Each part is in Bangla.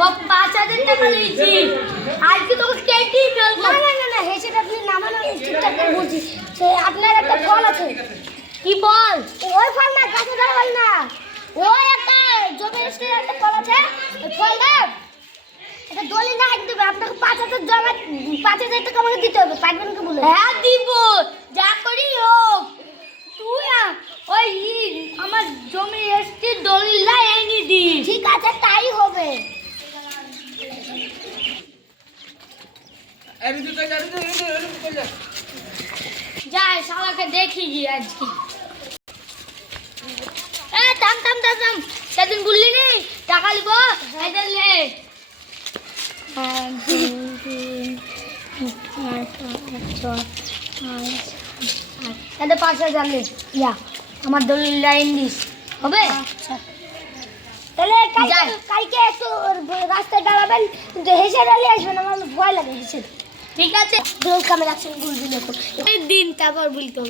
বাবা 5,000 টাকা দিয়েছি আজকে তো কেটেই ফেলবো। না হেসে আপনি নামান আমি ঠিকঠাক করে বলছি সে আপনার একটা ফল আছে। কি বল? ওই ফল না গাছে ধরা ফল না, ওই একটা জমির স্টের একটা ফল আছে, ওই ফল না এটা দলিল না হাইট দেবে আপনাকে 5,000 জমা 5,000 টাকা আমাকে দিতে হবে, পারবেন কি বলে? হ্যাঁ দিব, যা করি হোক। তুই ওই আমার জমি রেস্টির দলিলটা এনে দি। ঠিক আছে তাই হবে। যাই শালাকে দেখি গিয়ে আজকে। থাম থাম থাম থাম, সেদিন বললি নি টাকা লিব এটা লে। 1 2 3 4 5 এটা 5,000 লে। ইয়া আমার দলিল লাইন দিস হবে। আচ্ছা তাহলে কালকে একটু রাস্তায় দাঁড়াবেন, কিন্তু হেসে ডালিয়ে আসবেন, আমার ভয় লাগে হেসে। ঠিক আছে, ড্রোন ক্যামেরা অ্যাকশন গুল দিলে তো দিন তারপর বলতো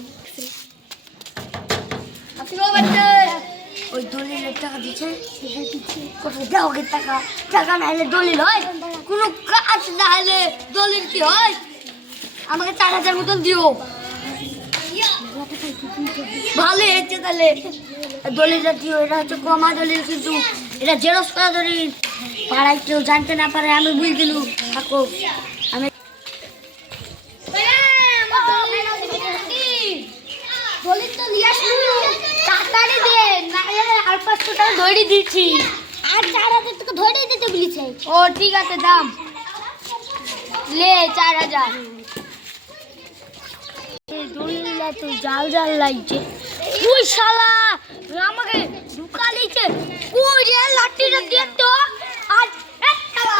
ওই দলিলের টাকা দিচ্ছে কোথায় দাও ওকে টাকা, টাকা না হলে দলিল হয়? কোনো কাজ না হলে দলিল কি হয়? আমাকে 4,000 মতন দিও। ভালো হয়েছে তাহলে দলিলটা দিও, এটা হচ্ছে কমা দলিল, কিন্তু এটা জেরক্স করা দলিল, পাড়ায় কেউ জানতে না পারে, আমি বুঝ দিলু থাকো। আমি দলিল তো নিয়ে আসলু, টাকাটা দে, না আর 500 টাকা ধরে দিচ্ছি। আর 4,000 টাকা ধরে দিতে বলেছে। ও ঠিক আছে, দাম লে 4,000। এই দলিলটা তো জাল জাল লাগছে। ওই শালা আমাকে ঢুকা লিছে, ওই রে লাঠিটা দিয়ে তো আর শালা